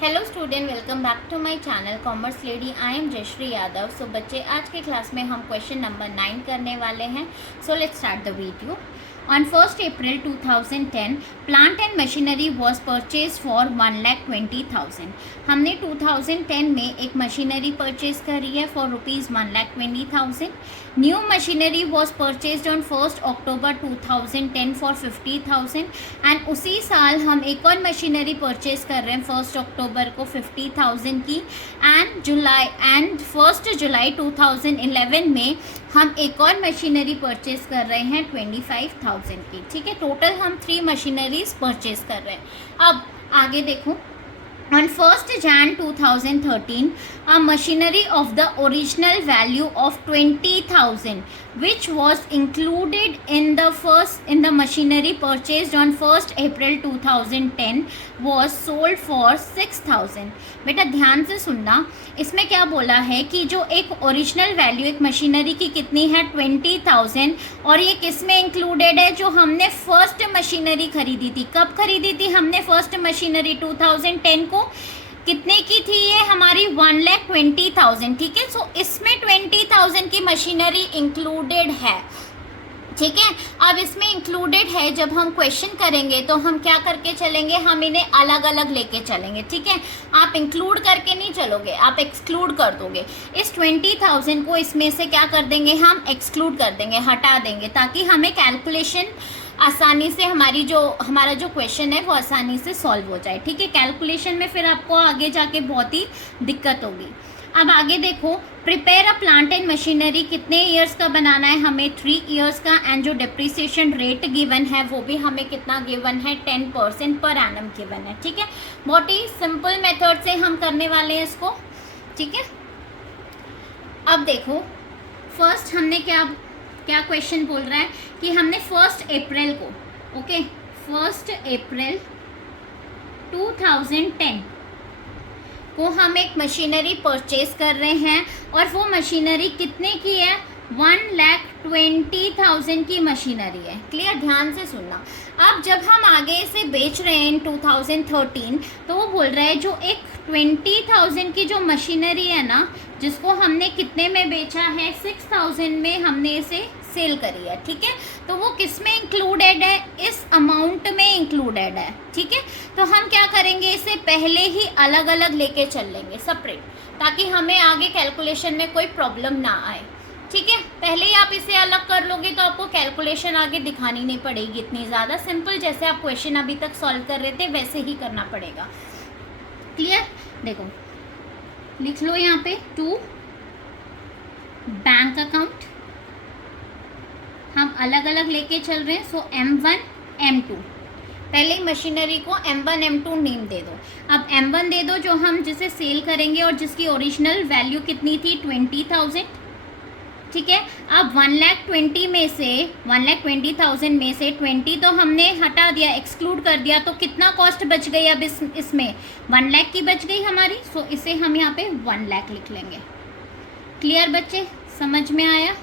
Hello student, welcome back to my channel commerce lady. I am Jayshree Yadav. So बच्चे, आज के class में हम क्वेश्चन नंबर 9 करने वाले हैं। So let's start the video. On 1st April 2010 plant and machinery was purchase for 1,20,000। हमने 2010 में एक मशीनरी परचेज करी है for rupees 1,20,000। New machinery was purchase on 1st October 2010 for 50,000 and उसी साल हम एक और मशीनरी परचेज कर रहे हैं 1st October को 50,000 की। एंड 1st July 2011 में हम एक और मशीनरी परचेज कर रहे हैं 25,000 की। ठीक है, टोटल हम 3 मशीनरीज परचेज कर रहे हैं। अब आगे देखो। On 1st Jan 2013, a machinery of the original value of 20,000, which was included in the machinery purchased on 1st April 2010, was sold for 6,000। बेटा ध्यान से सुनना, इसमें क्या बोला है कि जो एक ओरिजिनल वैल्यू एक मशीनरी की कितनी है 20,000, और ये किस में इंक्लूडेड है, जो हमने फर्स्ट मशीनरी खरीदी थी। कब खरीदी थी हमने फर्स्ट मशीनरी? 2010 को। कितने की थी ये हमारी? 1,20,000। ठीक है, सो इसमें 20,000 की मशीनरी इंक्लूडेड है। ठीक है, अब इसमें इंक्लूडेड है। जब हम क्वेश्चन करेंगे तो हम क्या करके चलेंगे, हम इन्हें अलग अलग लेके चलेंगे। ठीक है, आप इंक्लूड करके नहीं चलोगे, आप एक्सक्लूड कर दोगे। इस 20,000 को इसमें से क्या कर देंगे, हम एक्सक्लूड कर देंगे, हटा देंगे, ताकि हमें कैलकुलेशन आसानी से हमारा जो क्वेश्चन है वो आसानी से सॉल्व हो जाए। ठीक है, कैलकुलेशन में फिर आपको आगे जाके बहुत ही दिक्कत होगी। अब आगे देखो, prepare a plant and machinery कितने ईयर्स का बनाना है हमें? 3 ईयर्स का। एंड जो डिप्रिसिएशन रेट गिवन है वो भी हमें कितना गिवन है? 10% पर एनम गिवन है। ठीक है, बहुत ही सिंपल मेथड से हम करने वाले हैं इसको। ठीक है, अब देखो, फर्स्ट हमने क्या क्वेश्चन बोल रहा है कि हमने 1st अप्रैल को, ओके, 1st अप्रैल 2010 को हम एक मशीनरी परचेज कर रहे हैं, और वो मशीनरी कितने की है? 1,20,000 की मशीनरी है। क्लियर? ध्यान से सुनना। अब जब हम आगे से बेच रहे हैं इन 2013, तो वो बोल रहा है जो एक 20,000 की जो मशीनरी है ना, जिसको हमने कितने में बेचा है? 6,000 में हमने इसे सेल करी है। ठीक है, तो वो किस में इंक्लूडेड है? इस अमाउंट में इंक्लूडेड है। ठीक है, तो हम क्या करेंगे, इसे पहले ही अलग अलग लेके चल लेंगे, सेपरेट, ताकि हमें आगे कैलकुलेशन में कोई प्रॉब्लम ना आए। ठीक है, पहले ही आप इसे अलग कर लोगे तो आपको कैलकुलेशन आगे दिखानी नहीं पड़ेगी इतनी ज़्यादा। सिंपल, जैसे आप क्वेश्चन अभी तक सॉल्व कर रहे थे वैसे ही करना पड़ेगा। क्लियर? देखो, लिख लो यहाँ पे 2 बैंक अकाउंट हम अलग अलग लेके चल रहे हैं। सो M1 M2, पहले मशीनरी को M1 M2 नेम दे दो। अब M1 दे दो जो हम जिसे सेल करेंगे और जिसकी ओरिजिनल वैल्यू कितनी थी? 20,000। ठीक है, अब 1,20,000 में से 20 तो हमने हटा दिया, एक्सक्लूड कर दिया, तो कितना कॉस्ट बच गई? अब इसमें 1 लाख की बच गई हमारी। सो इसे हम यहाँ पे 1 लाख लिख लेंगे। क्लियर बच्चे? समझ में आया?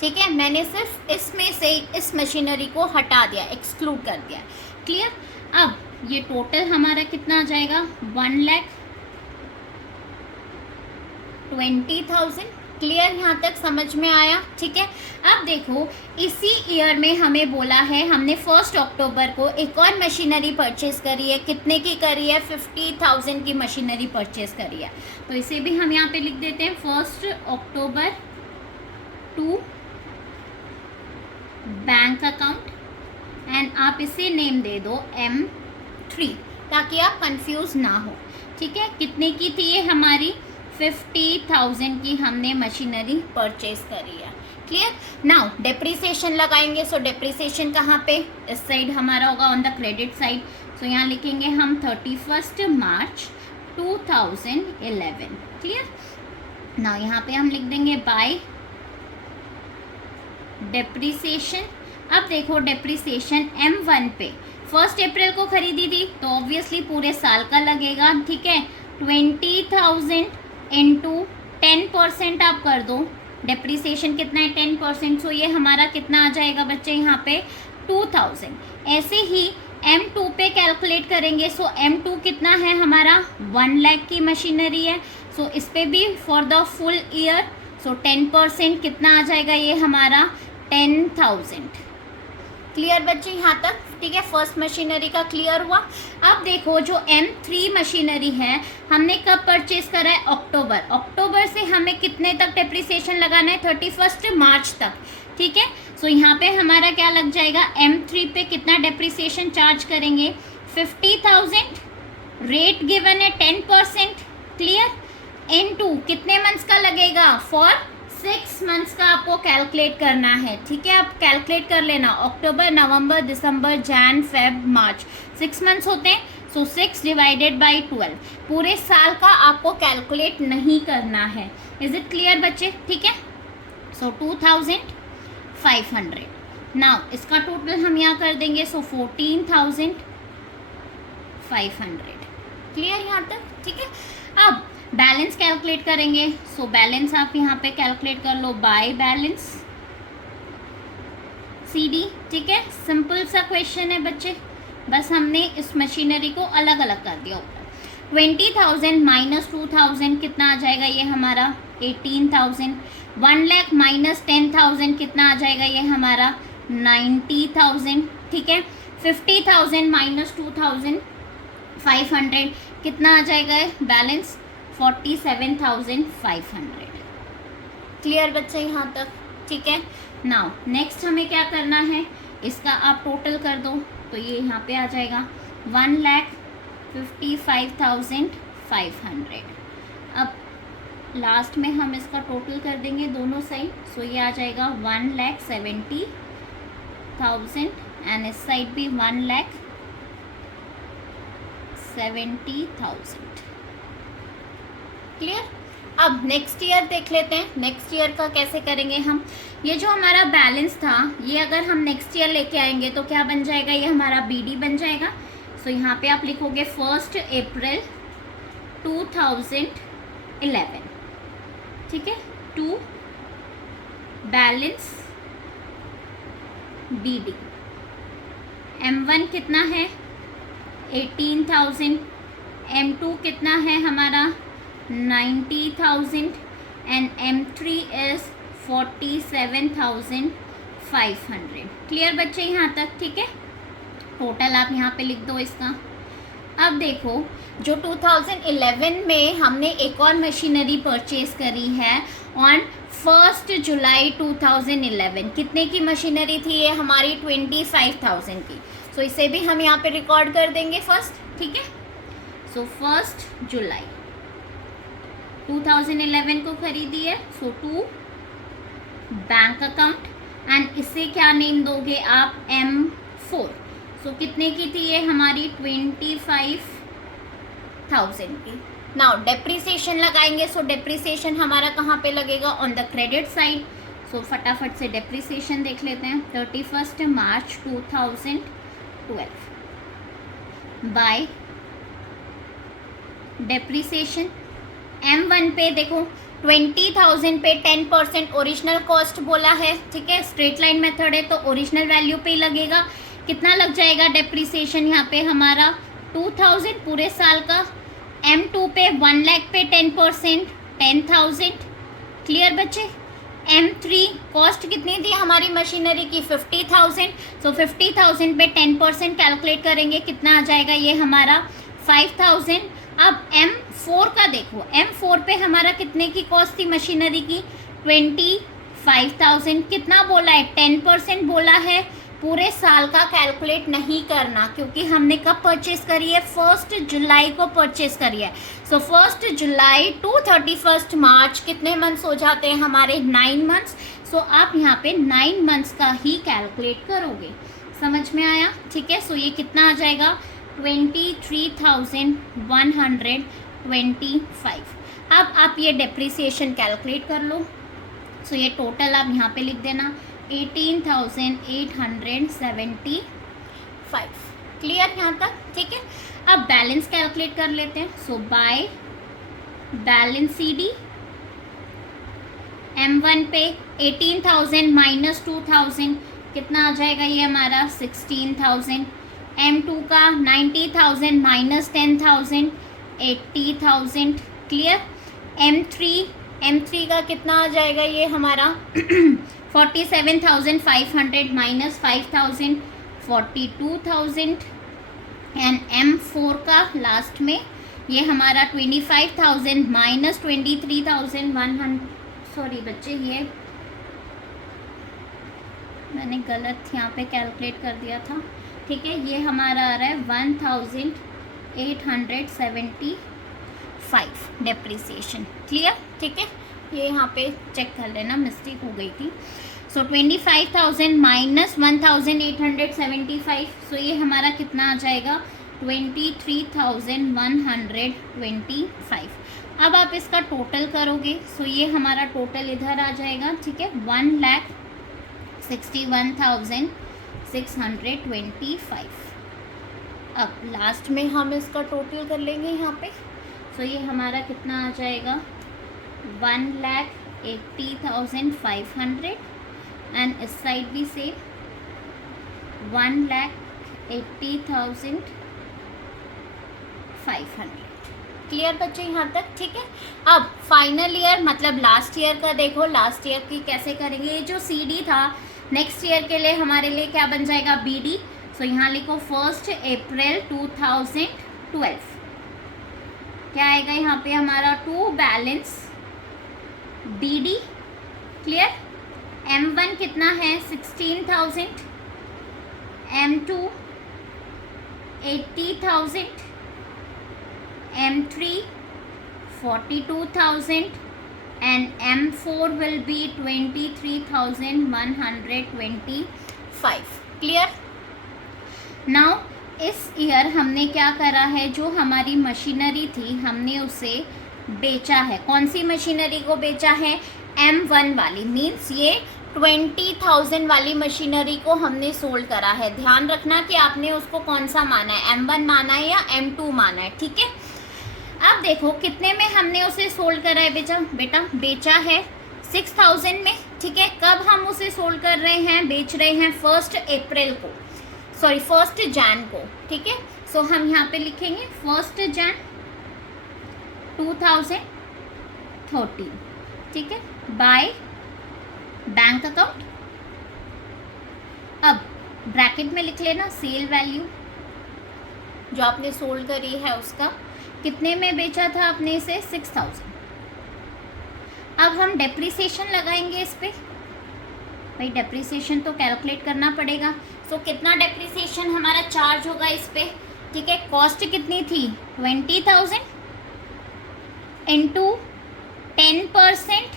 ठीक है, मैंने सिर्फ इसमें से इस मशीनरी को हटा दिया, एक्सक्लूड कर दिया। क्लियर? अब ये टोटल हमारा कितना आ जाएगा? 1,20,000। क्लियर? यहाँ तक समझ में आया? ठीक है, अब देखो, इसी ईयर में हमें बोला है, हमने 1st अक्टूबर को एक और मशीनरी परचेज करी है। कितने की करी है? 50,000 की मशीनरी परचेज करी है। तो इसे भी हम यहाँ पे लिख देते हैं 1st October to bank account, and आप इसे नेम दे दो M3, ताकि आप कंफ्यूज ना हो। ठीक है, कितने की थी ये हमारी? 50,000 की हमने मशीनरी परचेज करी है। क्लियर? नाउ डेप्रिसिएशन लगाएंगे। सो डेप्रिसिएशन कहाँ पे? इस साइड हमारा होगा, ऑन द क्रेडिट साइड। सो यहाँ लिखेंगे हम 31 मार्च 2011। क्लियर? नाउ यहाँ पे हम लिख देंगे बाय डेप्रिसिएशन। अब देखो, डेप्रिसिएशन M1 पे 1st अप्रैल को खरीदी थी, तो ऑब्वियसली पूरे साल का लगेगा। ठीक है, 20,000 इंटू 10% आप कर दो। डेप्रिसिएशन कितना है? 10%। सो ये हमारा कितना आ जाएगा बच्चे यहाँ पे? 2,000। ऐसे ही M2 पे कैलकुलेट करेंगे। सो M2 कितना है हमारा 1 लाख की मशीनरी है। सो इस पे भी for the full year so 10% कितना आ जाएगा ये हमारा 10,000। क्लियर बच्चे यहाँ तक? ठीक है, फर्स्ट मशीनरी का क्लियर हुआ। अब देखो जो M3 मशीनरी है हमने कब परचेज करा है? अक्टूबर से हमें कितने तक डेप्रिसिएशन लगाना है? 31 मार्च तक। ठीक है, सो यहाँ पे हमारा क्या लग जाएगा? M3 पे कितना डेप्रिसिएशन चार्ज करेंगे? 50,000। रेट गिवन है 10%। क्लियर? N2 कितने मंथ्स का लगेगा? फॉर 6 मंथ्स का आपको कैलकुलेट करना है। ठीक है, आप कैलकुलेट कर लेना। अक्टूबर, नवंबर, दिसंबर, जैन, फेब, मार्च 6 मंथ्स होते हैं। सो 6 डिवाइडेड बाई 12 पूरे साल का आपको कैलकुलेट नहीं करना है। इज इट क्लियर बच्चे? ठीक है, सो 2,500। नाउ इसका टोटल हम यहाँ कर देंगे। सो 14,500। क्लियर यहाँ तक? ठीक है, अब बैलेंस कैलकुलेट करेंगे। सो बैलेंस आप यहाँ पे कैलकुलेट कर लो बाय बैलेंस CD। ठीक है, सिंपल सा क्वेश्चन है बच्चे, बस हमने इस मशीनरी को अलग अलग कर दिया ऊपर। 20,000 माइनस 2,000 कितना आ जाएगा ये हमारा? 18,000। 1 लाख माइनस 10,000 कितना आ जाएगा ये हमारा? 90,000। ठीक है, 50,000 माइनस 2,500 कितना आ जाएगा बैलेंस? 47,500। क्लियर बच्चे यहाँ तक? ठीक है, नाउ नेक्स्ट हमें क्या करना है? इसका आप टोटल कर दो तो ये यहाँ पे आ जाएगा 1,55,500। अब लास्ट में हम इसका टोटल कर देंगे दोनों साइड। सो ये आ जाएगा 1,70,000 एंड इस साइड भी 1,70,000। क्लियर? अब नेक्स्ट ईयर देख लेते हैं। नेक्स्ट ईयर का कैसे करेंगे हम? ये जो हमारा बैलेंस था ये अगर हम नेक्स्ट ईयर लेके आएंगे तो क्या बन जाएगा? ये हमारा BD बन जाएगा। सो यहाँ पे आप लिखोगे 1 अप्रैल 2011। ठीक है, टू बैलेंस BD। M1 कितना है? 18,000। M2 कितना है हमारा? 90,000 एंड M3 इज 47,500। क्लियर बच्चे यहाँ तक? ठीक है, टोटल आप यहाँ पे लिख दो इसका। अब देखो जो 2011 में हमने एक और मशीनरी परचेज करी है ऑन 1 जुलाई 2011। कितने की मशीनरी थी ये हमारी? 25,000 की। सो इसे भी हम यहाँ पे रिकॉर्ड कर देंगे फर्स्ट। ठीक है, सो 1 जुलाई 2011 को खरीदी है। सो टू बैंक अकाउंट एंड इसे क्या नेम दोगे आप? M4। सो कितने की थी ये हमारी? 25,000 की। नाउ डेप्रिसिएशन लगाएंगे। सो डेप्रिसिएशन हमारा कहाँ पे लगेगा? On the credit side. So फटाफट से डेप्रिसिएशन देख लेते हैं। 31 मार्च 2012 बाय डेप्रिसिएशन M1 पे देखो 20,000 पे 10% ओरिजिनल कॉस्ट बोला है। ठीक है, स्ट्रेट लाइन मेथड है तो ओरिजिनल वैल्यू पे ही लगेगा। कितना लग जाएगा डेप्रिसिएशन यहाँ पे हमारा? 2,000 पूरे साल का। M2 पे 1 लाख पे 10% 10,000। क्लियर बच्चे? M3 कॉस्ट कितनी थी हमारी मशीनरी की? 50,000। सो 50,000 पे 10% कैलकुलेट करेंगे, कितना आ जाएगा ये हमारा? 5,000। अब M4 का देखो, M4 पे हमारा कितने की कॉस्ट थी मशीनरी की? 25,000। कितना बोला है? 10% बोला है। पूरे साल का कैलकुलेट नहीं करना क्योंकि हमने कब परचेज करी है? 1 जुलाई को परचेज करी है। सो 1 जुलाई टू 31 मार्च कितने मंथ्स हो जाते हैं हमारे? 9 मंथ्स। सो आप यहाँ पे 9 मंथ्स का ही कैलकुलेट करोगे। समझ में आया? ठीक है, सो ये कितना आ जाएगा? 23,125। अब आप ये डेप्रिसिएशन कैलकुलेट कर लो। सो ये टोटल आप यहाँ पे लिख देना 18,875। क्लियर यहाँ तक? ठीक है, अब बैलेंस कैलकुलेट कर लेते हैं। सो बाय बैलेंस CD M1 पे 18,000 माइनस 2,000 कितना आ जाएगा ये हमारा? 16,000। M2 का 90,000 माइनस 10,000 80,000। क्लियर। M3 का कितना आ जाएगा ये हमारा 47,500 माइनस 5,000 42,000। एंड M4 का लास्ट में ये हमारा 25,000 माइनस 23,100। सॉरी बच्चे, ये मैंने गलत यहाँ पे कैलकुलेट कर दिया था। ठीक है, ये हमारा आ रहा है 1,875 डेप्रिसिएशन। क्लियर। ठीक है, ये यहाँ पे चेक कर लेना, मिस्टेक हो गई थी। सो 25,000 माइनस 1,875, सो ये हमारा कितना आ जाएगा 23,125। अब आप इसका टोटल करोगे, सो ये हमारा टोटल इधर आ जाएगा। ठीक है, 1,61,625। अब लास्ट में हम इसका टोटल कर लेंगे यहाँ पे। सो ये हमारा कितना आ जाएगा 1,80,500। एंड इस साइड भी सेम 1,80,500। क्लियर बच्चे यहाँ तक। ठीक है, अब फाइनल ईयर मतलब लास्ट ईयर का देखो, लास्ट ईयर की कैसे करेंगे। ये जो CD था नेक्स्ट ईयर के लिए हमारे लिए क्या बन जाएगा BD। सो यहाँ लिखो 1 अप्रैल 2012। क्या आएगा यहाँ पे हमारा to balance BD। Clear. M1 कितना है 16,000, M2 80,000, M3 42,000 and M4 will be 23,125। Clear. Now इस ईयर हमने क्या करा है, जो हमारी मशीनरी थी हमने उसे बेचा है। कौन सी मशीनरी को बेचा है M1 वाली, मीन्स ये 20,000 वाली मशीनरी को हमने सोल्ड करा है। ध्यान रखना कि आपने उसको कौन सा माना है, M1 माना है या M2 माना है। ठीक है, अब देखो कितने में हमने उसे सोल्ड करा है बेटा बेचा है 6,000 में। ठीक है, कब हम उसे सोल्ड कर रहे हैं, बेच रहे हैं 1 अप्रैल को, सॉरी 1 जैन को। ठीक है, सो हम यहाँ पे लिखेंगे 1 जैन 2013। ठीक है, बाय बैंक अकाउंट। अब ब्रैकेट में लिख लेना सेल वैल्यू जो आपने सोल्ड करी है उसका, कितने में बेचा था आपने इसे 6,000। अब हम डेप्रिसिएशन लगाएंगे इस पे, भाई डेप्रिसिएशन तो कैलकुलेट करना पड़ेगा। सो कितना डेप्रिसिएशन हमारा चार्ज होगा इस पे। ठीक है, कॉस्ट कितनी थी 20,000 इंटू 10%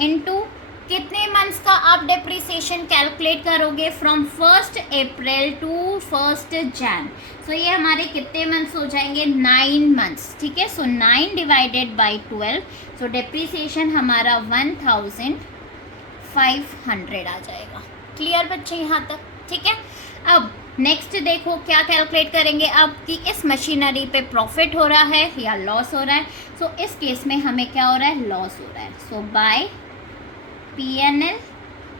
इंटू कितने मंथ्स का आप डेप्रिसिएशन कैलकुलेट करोगे फ्रॉम 1 अप्रैल टू 1 जैन। सो ये हमारे कितने मंथ्स हो जाएंगे 9 मंथ्स। ठीक है, सो 9 डिवाइडेड बाई 12, सो डेप्रिसिएशन हमारा 1,500 आ जाएगा। क्लियर बच्चे यहाँ तक। ठीक है, अब नेक्स्ट देखो क्या कैलकुलेट करेंगे अब कि इस मशीनरी पे प्रॉफिट हो रहा है या लॉस हो रहा है। सो इस केस में हमें क्या हो रहा है, लॉस हो रहा है। सो बाय P&L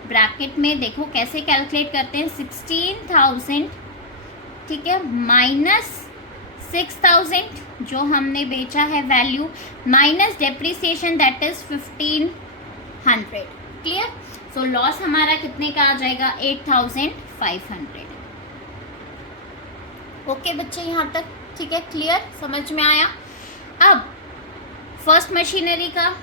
ब्रैकेट में देखो कैसे कैलकुलेट करते हैं 16,000। ठीक है, माइनस 6,000 जो हमने बेचा है value, minus depreciation that is 1,500। Clear. So loss हमारा कितने का आ जाएगा 8,500। ओके बच्चे यहाँ तक। ठीक है, क्लियर, समझ में आया। अब फर्स्ट मशीनरी का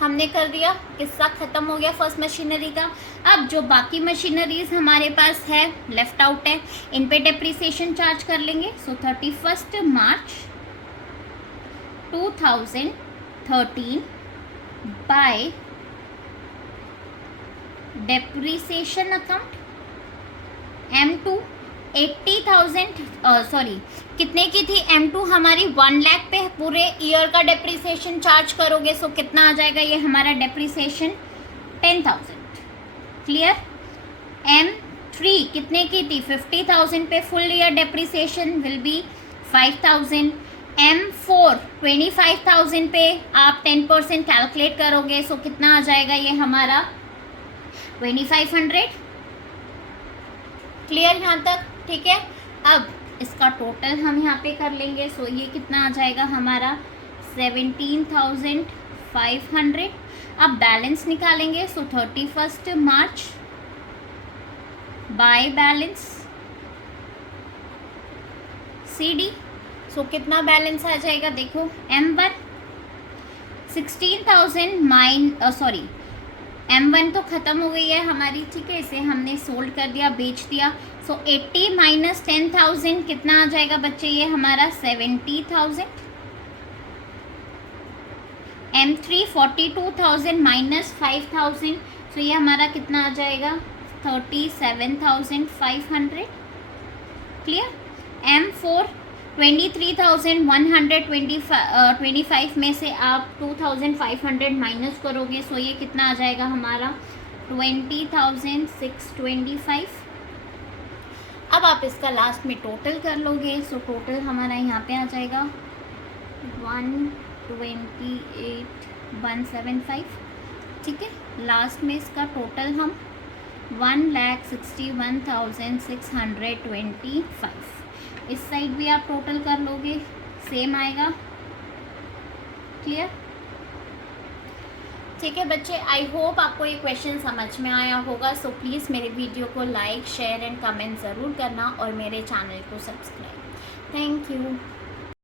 हमने कर दिया, किस्सा खत्म हो गया फर्स्ट मशीनरी का। अब जो बाकी मशीनरीज हमारे पास है लेफ्ट आउट है, इन पे डेप्रिसिएशन चार्ज कर लेंगे। सो 31 मार्च 2013 bye depreciation account M2 80,000 sorry कितने की थी M2 हमारी 1 लाख पे पूरे ईयर का डेप्रिसिएशन चार्ज करोगे। सो कितना आ जाएगा ये हमारा डेप्रिसिएशन 10,000। क्लियर। M3 कितने की थी 50,000 पे full year depreciation will be 5,000। M4 25,000 पे आप 10% कैलकुलेट करोगे। सो कितना आ जाएगा ये हमारा 2,500। क्लियर यहाँ तक। ठीक है, अब इसका टोटल हम यहाँ पे कर लेंगे। सो ये कितना आ जाएगा हमारा 17,500। अब बैलेंस निकालेंगे। सो 31 मार्च बाय बैलेंस CD। सो कितना बैलेंस आ जाएगा देखो, M1 16,000 M1 तो ख़त्म हो गई है हमारी, ठीक है, इसे हमने सोल्ड कर दिया, बेच दिया। सो 80 माइनस 10,000 कितना आ जाएगा बच्चे, ये हमारा 70,000। M3 42,000 माइनस 5,000, सो ये हमारा कितना आ जाएगा 37,500। क्लियर। M4 23,125 में से आप 2,500 माइनस करोगे, सो ये कितना आ जाएगा हमारा 20,625। अब आप इसका लास्ट में टोटल कर लोगे। सो टोटल हमारा यहाँ पे आ जाएगा 128,175, ठीक है। लास्ट में इसका टोटल हम 1,61,625। इस साइड भी आप टोटल कर लोगे, सेम आएगा। क्लियर, ठीक है बच्चे। आई होप आपको ये क्वेश्चन समझ में आया होगा। सो प्लीज़ मेरे वीडियो को लाइक, शेयर एंड कमेंट ज़रूर करना और मेरे चैनल को सब्सक्राइब। Thank you.